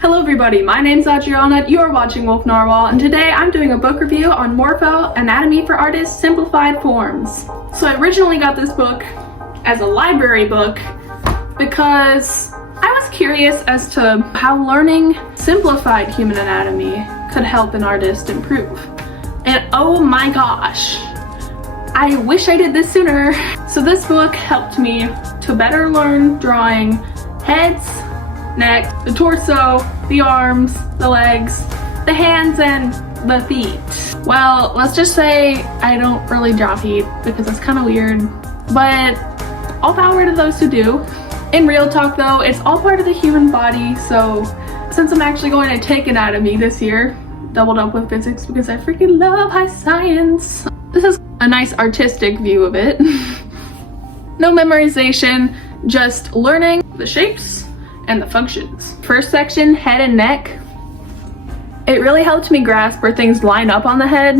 Hello everybody, my name's Adriana, you're watching Wolf Narwhal, and today I'm doing a book review on MORPHO, Anatomy for Artists, Simplified Forms. So I originally got this book as a library book because I was curious as to how learning simplified human anatomy could help an artist improve. And oh my gosh, I wish I did this sooner. So this book helped me to better learn drawing heads, neck, the torso, the arms, the legs, the hands, and the feet. Well, let's just say I don't really draw feet because that's kind of weird, but all power to those who do. In real talk though, it's all part of the human body, so since I'm actually going to take anatomy this year, doubled up with physics because I freaking love high science. This is a nice artistic view of it. No memorization, just learning the shapes and the functions. First section, head and neck. It really helped me grasp where things line up on the head.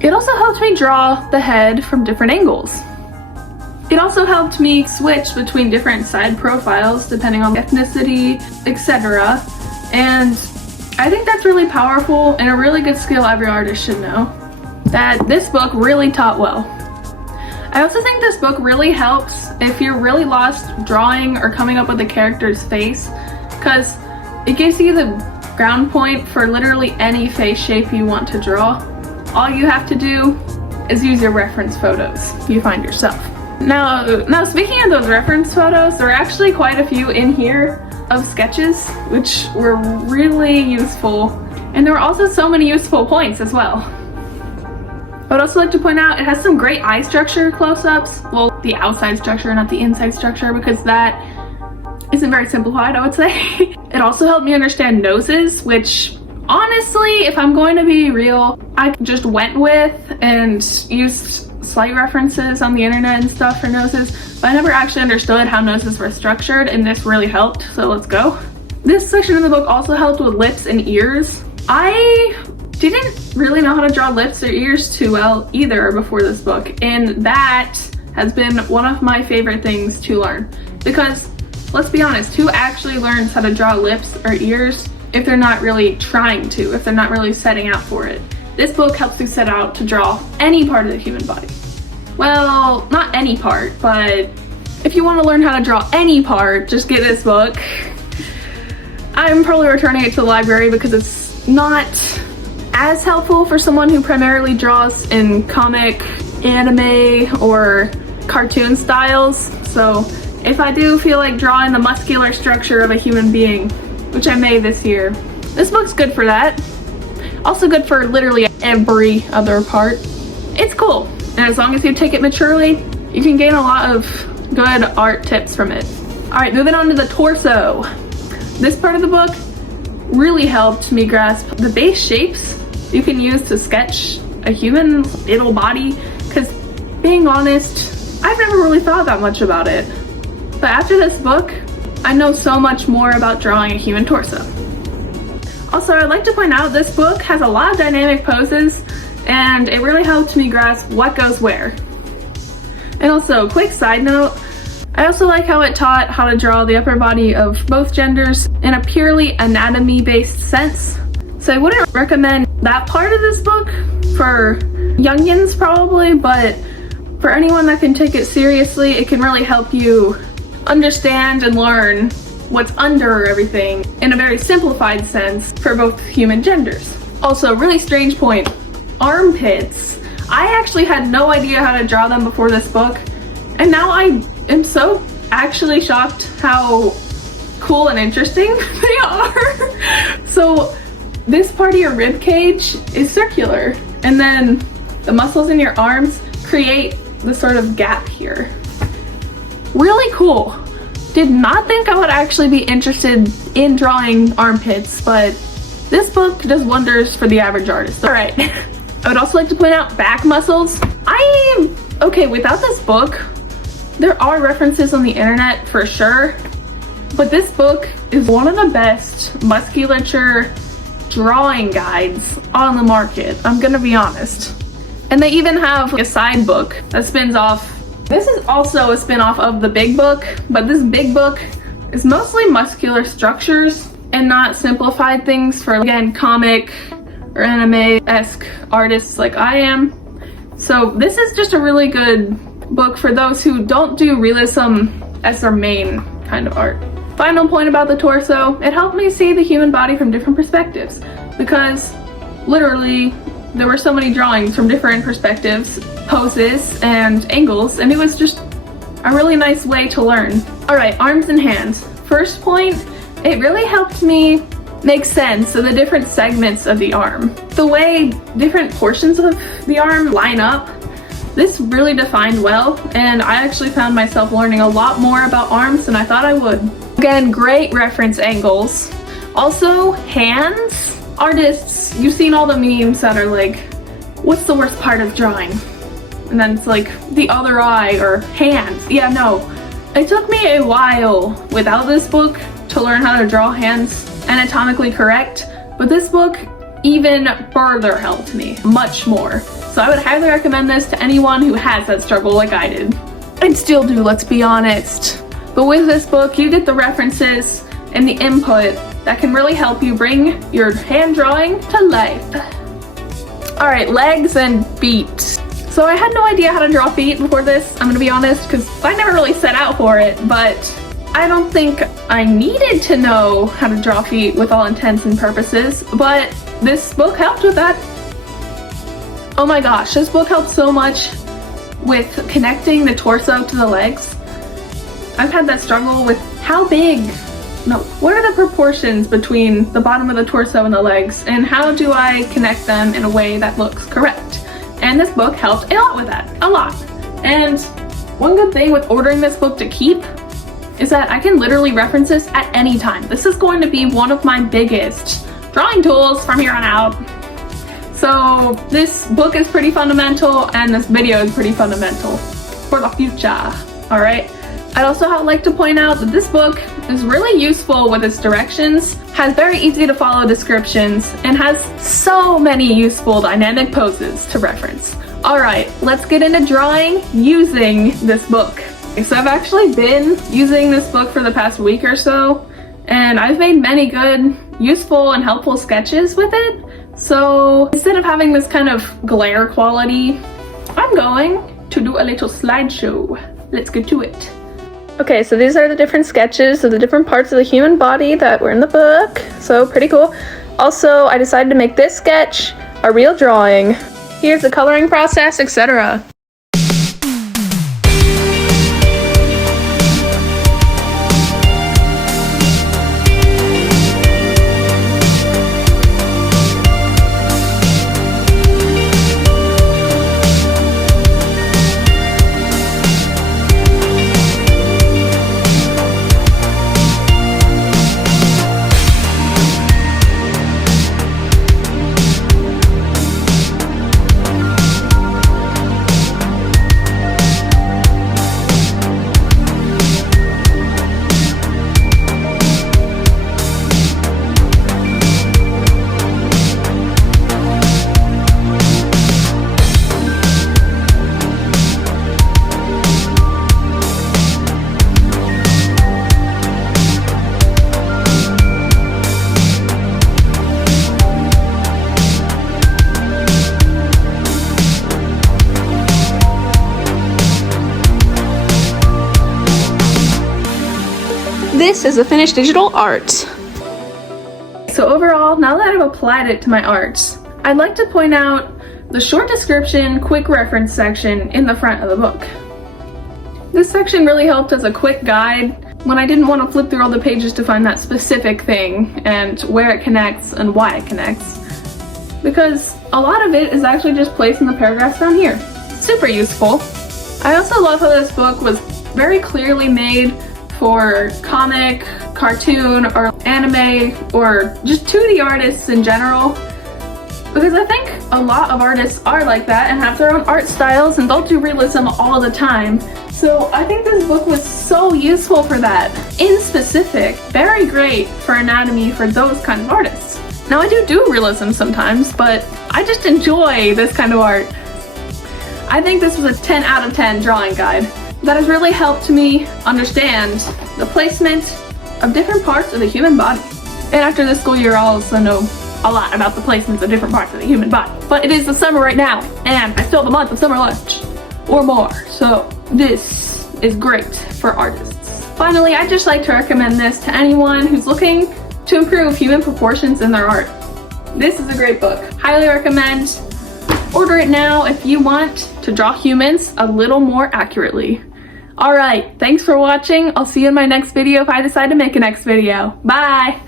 It also helped me draw the head from different angles. It also helped me switch between different side profiles depending on ethnicity, etc. And I think that's really powerful and a really good skill every artist should know, that this book really taught well. I also think this book really helps if you're really lost drawing or coming up with a character's face, because it gives you the ground point for literally any face shape you want to draw. All you have to do is use your reference photos you find yourself. Now speaking of those reference photos, there are actually quite a few in here of sketches which were really useful, and there were also so many useful points as well. I would also like to point out it has some great eye structure close-ups. Well, the outside structure, not the inside structure, because that isn't very simplified, I would say. It also helped me understand noses, which honestly, if I'm going to be real, I just went with and used slight references on the internet and stuff for noses, but I never actually understood how noses were structured, and this really helped, so let's go. This section of the book also helped with lips and ears. I didn't really know how to draw lips or ears too well either before this book, and that has been one of my favorite things to learn, because let's be honest, who actually learns how to draw lips or ears if they're not really trying to, if they're not really setting out for it? This book helps you set out to draw any part of the human body. Well, not any part, but if you want to learn how to draw any part, just get this book. I'm probably returning it to the library because it's not as helpful for someone who primarily draws in comic, anime, or cartoon styles. So if I do feel like drawing the muscular structure of a human being, which I may this year, this book's good for that. Also good for literally every other part. It's cool, and as long as you take it maturely, you can gain a lot of good art tips from it. Alright, moving on to the torso. This part of the book really helped me grasp the base shapes you can use to sketch a human little body, because being honest, I've never really thought that much about it. But after this book, I know so much more about drawing a human torso. Also, I'd like to point out this book has a lot of dynamic poses, and it really helped me grasp what goes where. And also, quick side note, I also like how it taught how to draw the upper body of both genders in a purely anatomy-based sense. So I wouldn't recommend that part of this book for youngins probably, but for anyone that can take it seriously, it can really help you understand and learn what's under everything in a very simplified sense for both human genders. Also, really strange point, armpits. I actually had no idea how to draw them before this book, and now I am so actually shocked how cool and interesting they are. So this part of your rib cage is circular, and then the muscles in your arms create the sort of gap here. Really cool. Did not think I would actually be interested in drawing armpits, but this book does wonders for the average artist. All right. I would also like to point out back muscles. Okay, without this book, there are references on the internet for sure, but this book is one of the best musculature drawing guides on the market, I'm gonna be honest. And they even have a side book that spins off. This is also a spin-off of the big book, but this big book is mostly muscular structures, and and not simplified things for, again, comic or anime-esque artists like I am. So this is just a really good book for those who don't do realism as their main kind of art. Final point about the torso, it helped me see the human body from different perspectives, because literally there were so many drawings from different perspectives, poses, and angles, and it was just a really nice way to learn. Alright, arms and hands. First point, it really helped me make sense of the different segments of the arm. The way different portions of the arm line up, this really defined well, and I actually found myself learning a lot more about arms than I thought I would. Again, great reference angles. Also, hands. Artists, you've seen all the memes that are like, what's the worst part of drawing? And then it's like, the other eye or hands. Yeah, no. It took me a while without this book to learn how to draw hands anatomically correct, but this book even further helped me, much more. So I would highly recommend this to anyone who has that struggle like I did. And still do, let's be honest. But with this book, you get the references and the input that can really help you bring your hand drawing to life. Alright, legs and feet. So I had no idea how to draw feet before this, I'm gonna be honest, because I never really set out for it, but I don't think I needed to know how to draw feet with all intents and purposes, but this book helped with that. Oh my gosh, this book helped so much with connecting the torso to the legs. I've had that struggle with what are the proportions between the bottom of the torso and the legs, and how do I connect them in a way that looks correct? And this book helped a lot with that, a lot. And one good thing with ordering this book to keep is that I can literally reference this at any time. This is going to be one of my biggest drawing tools from here on out. So this book is pretty fundamental, and this video is pretty fundamental for the future, all right? I'd also like to point out that this book is really useful with its directions, has very easy to follow descriptions, and has so many useful dynamic poses to reference. Alright, let's get into drawing using this book. So I've actually been using this book for the past week or so, and I've made many good, useful, and helpful sketches with it. So instead of having this kind of glare quality, I'm going to do a little slideshow. Let's get to it. Okay, so these are the different sketches of the different parts of the human body that were in the book, so pretty cool. Also, I decided to make this sketch a real drawing. Here's the coloring process, etc. This is the finished digital art. So overall, now that I've applied it to my art, I'd like to point out the short description, quick reference section in the front of the book. This section really helped as a quick guide when I didn't want to flip through all the pages to find that specific thing and where it connects and why it connects, because a lot of it is actually just placed in the paragraphs down here. Super useful. I also love how this book was very clearly made for comic, cartoon, or anime, or just 2D artists in general, because I think a lot of artists are like that and have their own art styles and don't do realism all the time. So I think this book was so useful for that. In specific, very great for anatomy for those kind of artists. Now I do realism sometimes, but I just enjoy this kind of art. I think this was a 10 out of 10 drawing guide that has really helped me understand the placement of different parts of the human body. And after this school year, I'll also know a lot about the placements of different parts of the human body. But it is the summer right now, and I still have a month of summer lunch, or more, so this is great for artists. Finally, I'd just like to recommend this to anyone who's looking to improve human proportions in their art. This is a great book. Highly recommend. Order it now if you want to draw humans a little more accurately. Alright, thanks for watching. I'll see you in my next video if I decide to make a next video. Bye!